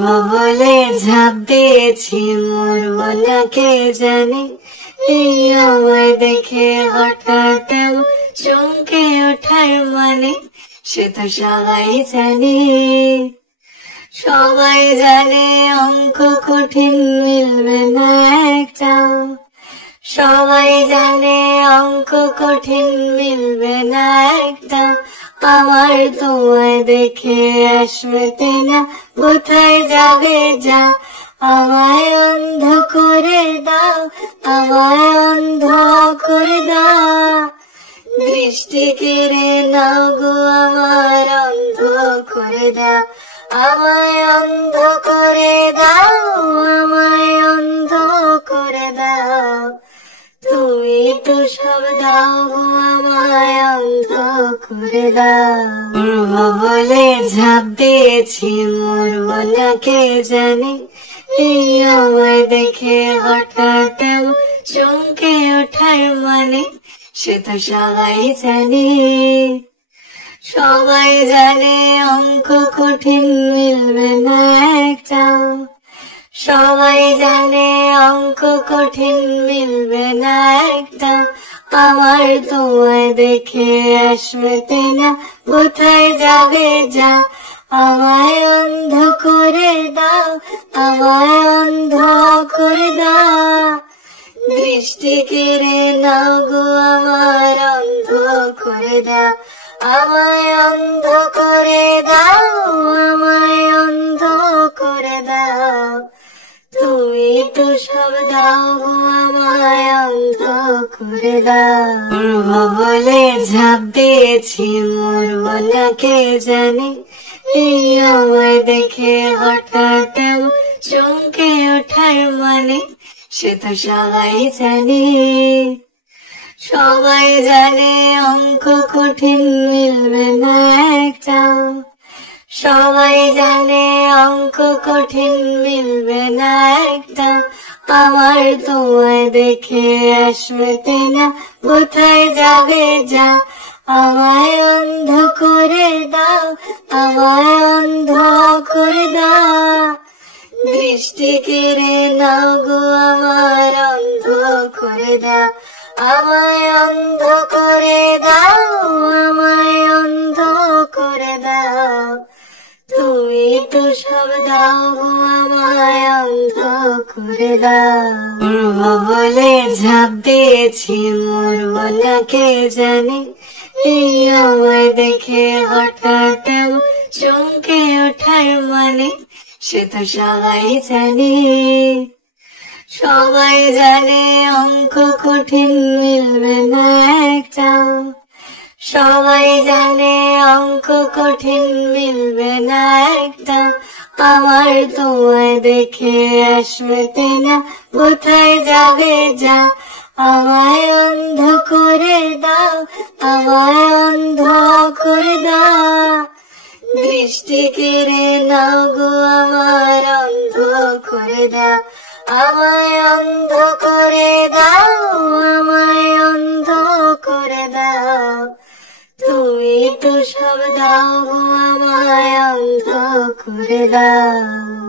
মরবো বলে ঝাঁপ দিয়েছি, মরবো না কে জানে। এই আমায় দেখে হঠাৎ চমকে ওঠার মানে, সে তো সবাই জানে। সবাই জানে অঙ্ক কঠিন, মিলবে না একটা। সবাই জানে অঙ্ক কঠিন, মিলবে না একটা। আমার তোমায় দেখে আসবে না, কোথায় যাবে যা। আমায় অন্ধ করে দাও, আমায় অন্ধ করে দাও। দৃষ্টি কেড়ে নাও গো আমার, অন্ধ করে দাও। আমায় অন্ধ করে দাও, আমায় অন্ধ করে দাও। তুমি তো সব দাও গো আমায়, অন্ধ করে দাও। মরবো বলে ঝাঁপ দিয়েছি, মরবো না কে জানে। এই আমায় দেখে হঠাৎ চমকে ওঠার মানে, সে তো সবাই জানে। সবাই জানে অঙ্ক কঠিন, মিলবে না একটা। সবাই জানে অঙ্ক কঠিন, মিলবে না একটা। আমার তোমায় দেখে আসবে না, কোথায় যাবে যা। আমায় অন্ধ করে দাও, আমায় অন্ধ করে দাও। দৃষ্টি কেড়ে নাও গো আমার, অন্ধ করে দাও। আমায় অন্ধ করে দাও, আমায় অন্ধ করে দাও। তুমি তো সব দাও গো আমায়, অন্ধ করে দাও। মরবো বলে ঝাঁপ দিয়েছি, মরবো না কে জানে। এই আমায় দেখে হঠাৎ চমকে ওঠার মানে, সে তো সবাই জানে। সবাই জানে অঙ্ক কঠিন, মিলবে না একটা। সবাই জানে অঙ্ক কঠিন, মিলবে না একটা। আমার তোমায় দেখে আসবে না, কোথায় যাবে যা। আমায় অন্ধ করে দাও, আমায় অন্ধ করে দাও। দৃষ্টি কেড়ে নাও গো আমার, অন্ধ করে দাও। আমায় অন্ধ করে দাও, আমায় অন্ধ করে দাও। তুমি তো সব দাও গো আমায়, অন্ধ করে দাও। মরবো বলে ঝাঁপ দিয়েছি, মরবো না কে জানে। এই আমায় দেখে হঠাৎ চমকে ওঠার মানে, সে তো সবাই জানে। সবাই জানে অঙ্ক কঠিন, মিলবে না একটা। সবাই জানে অঙ্ক কঠিন, মিলবে না একটা। আমার তোমায় দেখে আসবে না, কোথায় যাবে যা। আমায় অন্ধ করে দাও, আমায় অন্ধ করে দাও। দৃষ্টি কেড়ে নাও গো আমার, অন্ধ করে দাও। আমায় অন্ধ করে দাও, আমায় অন্ধ করে দাও। তুমি তো সব দাও গো আমায়, অন্ধ করে দাও।